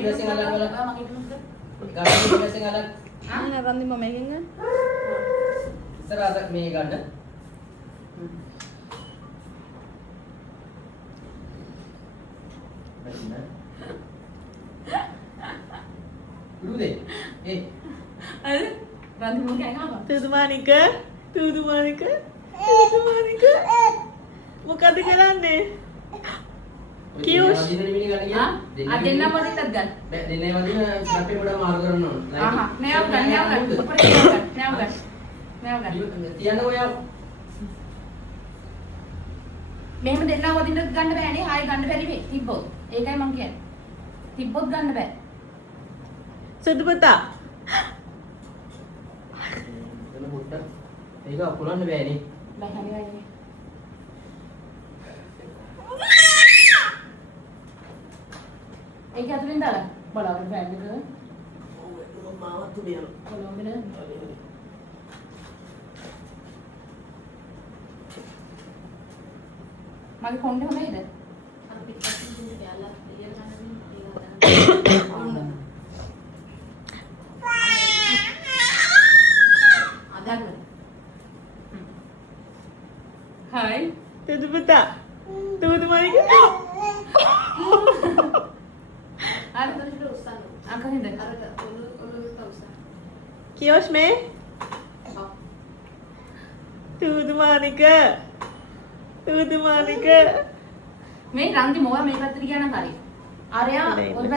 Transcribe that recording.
ඉවසෙන් අල්ලන්න බලන්න. මගේ දුන්නද? ගන්න ඉවසෙන් අල්ලන්න. නෑ රන්දි මම එකෙන් ගන්න. ඉස්සර අද මේ ගන්න. උරුදේ. අර රන්දි මොකක්ද ආවා? තුදුමානික මොකද කරන්නේ? කියුෂ්. ආ දෙන්න වදින්නත් ගන්න. බෑ දෙන්නේ වදින අපේ පොඩ මාරු කරන්න ඕන. ආහා නෑව ගන්න. තියන්න ඔයා. මෙහෙම දෙන්න වදින්නත් ගන්න බෑනේ. ආයෙ ගන්න බැරි වෙයි. තිබ්බොත්. ඒකයි මං කියන්නේ. තිබ්බොත් ගන්න බෑ. සුදු පුතා. එතන පොඩ්ඩක් ඒක අකුලන්න බෑනේ. බෑ හරියයි. ඒක අතුලින් දාලා බලන්න බෑන්ඩ් එක. ඔව් මාවත් තුලියන. කොළඹනේ. මගේ කොණ්ඩේ හොඳයිද? අර පිටපස්සෙන් දෙන්න බැලලා ක්ලියර් ගන්න දෙන්න. අදන්න. හායි. සුදු පුතා. තුදුමානික. අර දෙන්න උස්සන්න. අකහින්ද? අර ඔලුවට උස්සන්න. කියෝෂ් මේ. තුදුමානික. මේ රන්දි මොවා මේ පැත්තට ගියා නම් හරි. අරයා